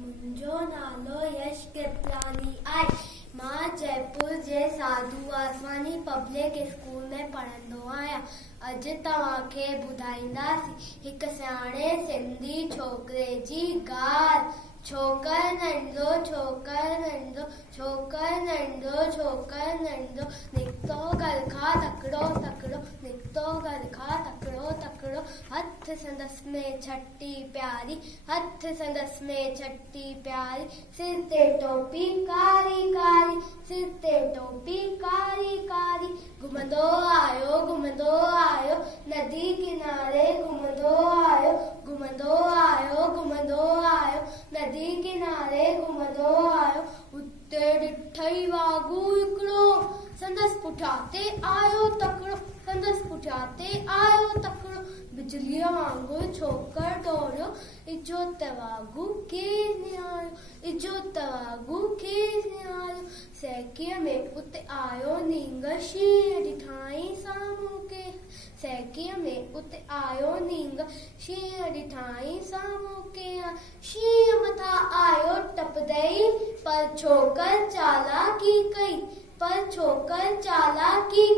मुंहिंजो नालो यश कृपलानी आहे। मां जयपुर जे साधू वासवानी पब्लिक स्कूल में पढ़ंदो आहियां। अॼु तव्हांखे ॿुधाईंदासीं हिकु सियाणे सिंधी छोकिरे जी ॻाल्हि। छोकर नंढो छोकर नंढो छोकर नंढो छोकर नंढो निकितो घर खां तकिड़ो तकिड़ो निकितो घर खां तकिड़ो तकिड़ो हथ संदसि में छटी प्यारी हथ संदसि में छटी प्यारी सिर ते टोपी कारी कारी सिर ते टोपी कारी कारी घुमंदो आयो नदी किनारे घुमंदो आयो नदी किनारे घुमंदो आयो उते ॾिठई वागू हिकिड़ो संदसि पुठियां आयो तकिड़ो संदसि पुठियां आयो तकिड़ो बिजलीअ वांगुरु छोकर दौड़ियो इजो त वागू केरु निहारियो इजो त वागू केरु निहारियो सैकीअ में उते आयो नींग शींहं ॾिठाई साम्हूं के सैकीअ में उते आयो नींग शींहं ॾिठाई साम्हूं के शींहं मथां आयो टपदई पर छोकर चालाकी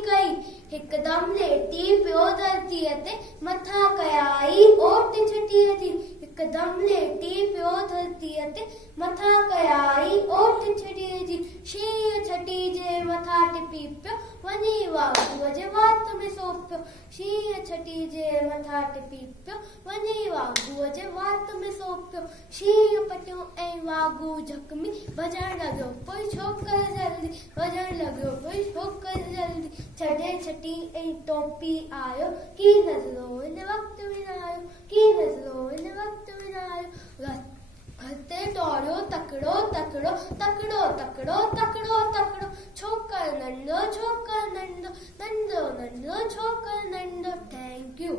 कई हिकदमि लेटी पियो धरतीअ ते मथां कयाई ओट छटीअ जी हिकदमि लेटी पियो धरतीअ ते मथां कयाई ओट छटीअ जी शींहं छटी जे मथां टिपी पियो वञी वागूअ जे वात में सो पियो शींहं छटी जे मथां टिपी पियो वञी वागूअ जे वात में सो पियो शींहं पटियो ऐं वागू झकमी भॼण लॻियो पोइ छोकर जल्दी भॼण लॻियो पोइ छोकर जल्दी छॾे छटी ऐं टोपी आयो की नज़रो हिन वक़्तु में न आयो की नज़रो हिन वक़्तु में न आयो हथे दौड़ियो तकिड़ो तकिड़ो तकिड़ो तकिड़ो तकिड़ो तकिड़ो छोकर नंढो छोकर नंढो नंढो नंढो छोकर नंढो थैंक यू।